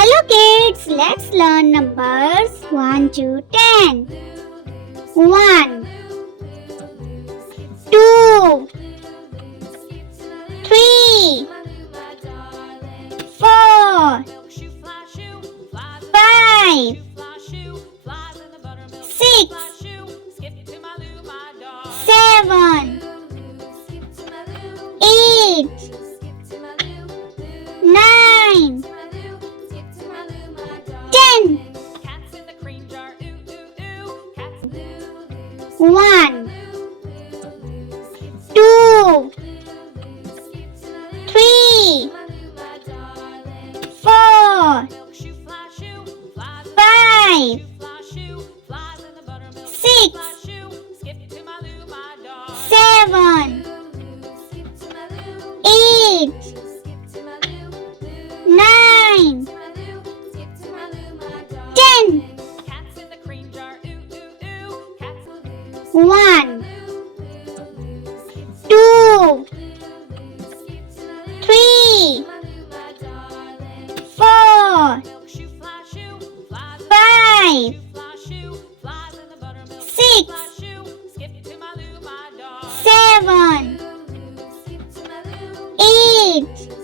Hello kids, let's learn numbers 1 to 10. 1 2 3 4 5 6 7 8 9 10 1 2 3 4 5 6 7 8 9 10 1 2 3 4 5 6 7 8